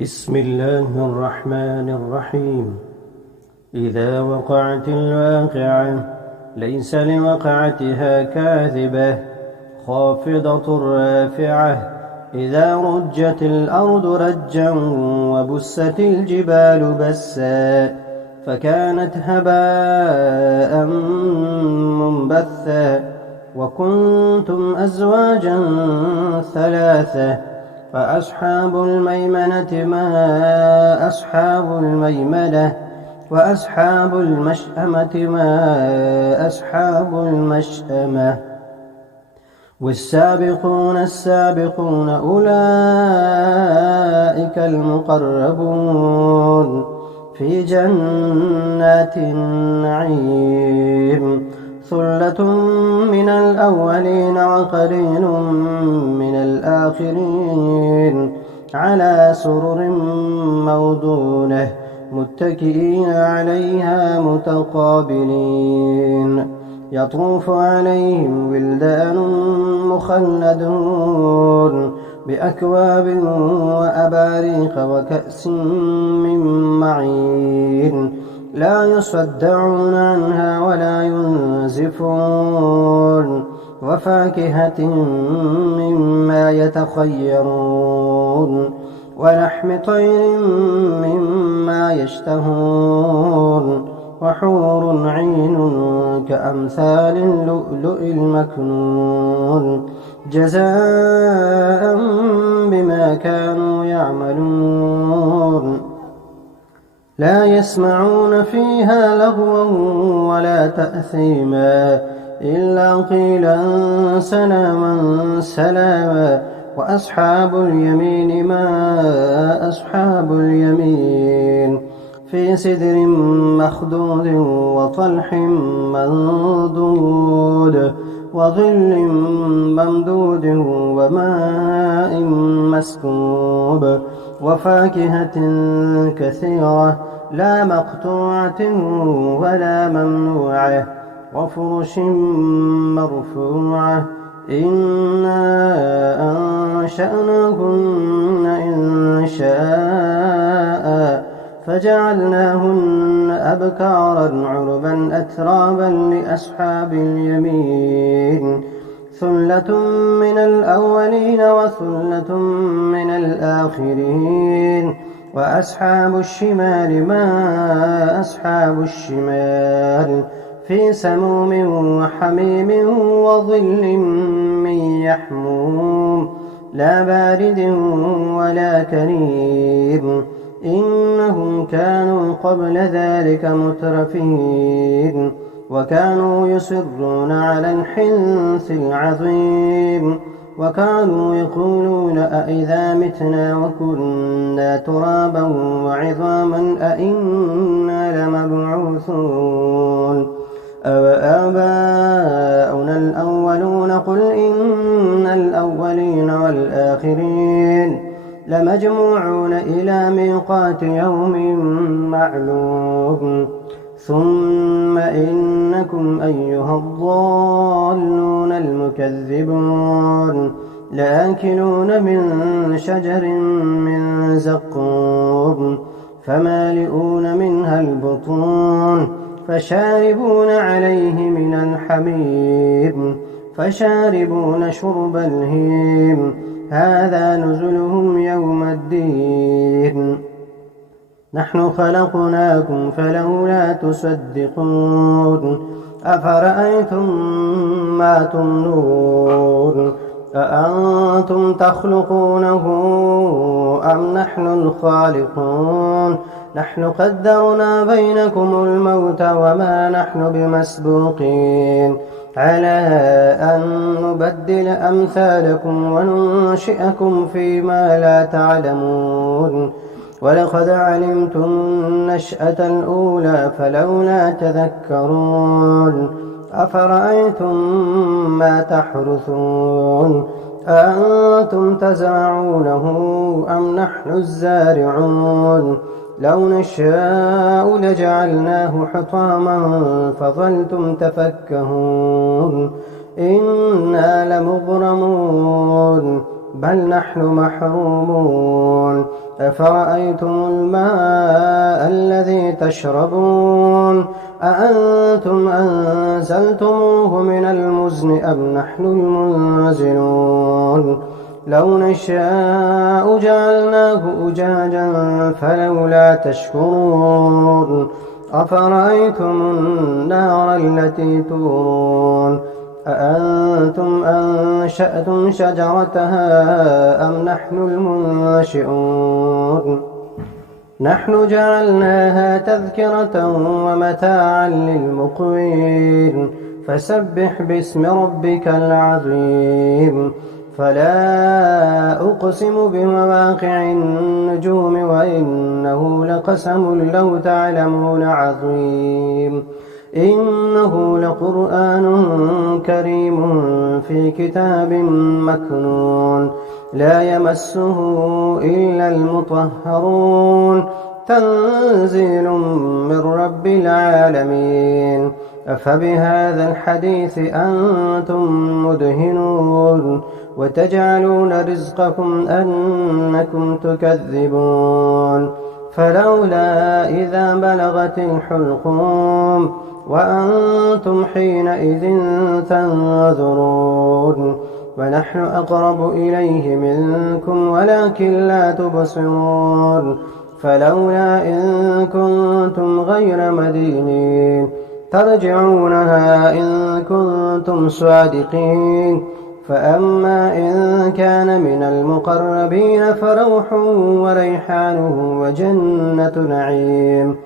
بسم الله الرحمن الرحيم. إذا وقعت الواقعة ليس لوقعتها كاذبة خافضة رافعة. إذا رجت الأرض رجا وبست الجبال بسا فكانت هباء منبثا وكنتم أزواجا ثلاثة فأصحاب الميمنة ما أصحاب الميمنة وأصحاب المشأمة ما أصحاب المشأمة. والسابقون السابقون أولئك المقربون في جنات النعيم. ثلة من الأولين وقليل من الآخرين على سرر موضونة متكئين عليها متقابلين. يطوف عليهم ولدان مخلدون بأكواب وأباريق وكأس من معين لا يصدعون عنها ولا ينزفون. وفاكهة مما يتخيرون ولحم طير مما يشتهون وحور عين كأمثال اللؤلؤ المكنون جزاء بما كانوا يعملون. لا يسمعون فيها لغوا ولا تأثيما إلا قيلا سلاما سلاما. وأصحاب اليمين ما أصحاب اليمين في سدر مخضود وطلح منضود وظل ممدود وماء مسكوب وفاكهة كثيرة لا مقطوعة ولا ممنوعة وفرش مرفوعة. إنا أنشأناهن إنشاء فجعلناهن أبكارا عربا أترابا لأصحاب اليمين. ثلة من الأولين وثلة من الآخرين. وأصحاب الشمال ما أصحاب الشمال في سموم وحميم وظل من يحموم لا بارد ولا كريم. إنهم كانوا قبل ذلك مترفين وكانوا يصرون على الحنث العظيم وكانوا يقولون أئذا متنا وكنا ترابا وعظاما أئنا لمبعوثون أوآباؤنا الأولون قل إن الأولين والآخرين لمجموعون إلى ميقات يوم معلوم. ثم إنكم أيها الضالون المكذبون لآكلون من شجر من زقوم فمالئون منها البطون فشاربون عليه من الحميم فشاربون شرب الهيم هذا نزلهم يوم الدين. نحن خلقناكم فلولا تصدقون. أفرأيتم ما تمنون أأنتم تخلقونه أم نحن الخالقون. نحن قدرنا بينكم الموت وما نحن بمسبوقين على أن نبدل أمثالكم وننشئكم فيما لا تعلمون. ولقد علمتم النشأة الأولى فلولا تذكرون. أفرأيتم ما تحرثون أأنتم تزرعونه أم نحن الزارعون. لو نشاء لجعلناه حطاما فظلتم تفكهون. إنا لمغرمون بل نحن محرومون أفرأيتم الماء الذي تشربون أأنتم أنزلتموه من المزن أم نحن المنزلون لو نشاء جعلناه أجاجا فلولا تشكرون أفرأيتم النار التي تورون أأنتم أنشأتم شجرتها أم نحن المنشئون نحن جعلناها تذكرة ومتاعا للمقوين فسبح باسم ربك العظيم فلا أقسم بمواقع النجوم وإنه لقسم لو تعلمون عظيم إنه لقرآن كريم في كتاب مكنون لا يمسه إلا المطهرون تنزيل من رب العالمين أفبهذا الحديث أنتم مدهنون وتجعلون رزقكم أنكم تكذبون فلولا إذا بلغت الحلقوم وأنتم حينئذ تنظرون ونحن أقرب إليه منكم ولكن لا تبصرون فلولا إن كنتم غير مدينين ترجعونها إن كنتم صادقين فأما إن كان من المقربين فروح وريحان وجنة نعيم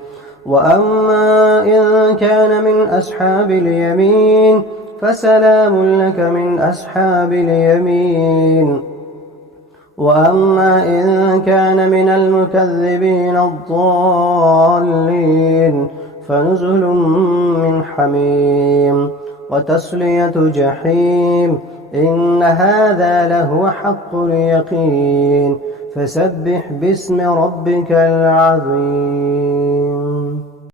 وأما إن كان من أصحاب اليمين فسلام لك من أصحاب اليمين وأما إن كان من المكذبين الضالين فنزل من حميم وتصلية جحيم إن هذا لهو حق اليقين فسبح باسم ربك العظيم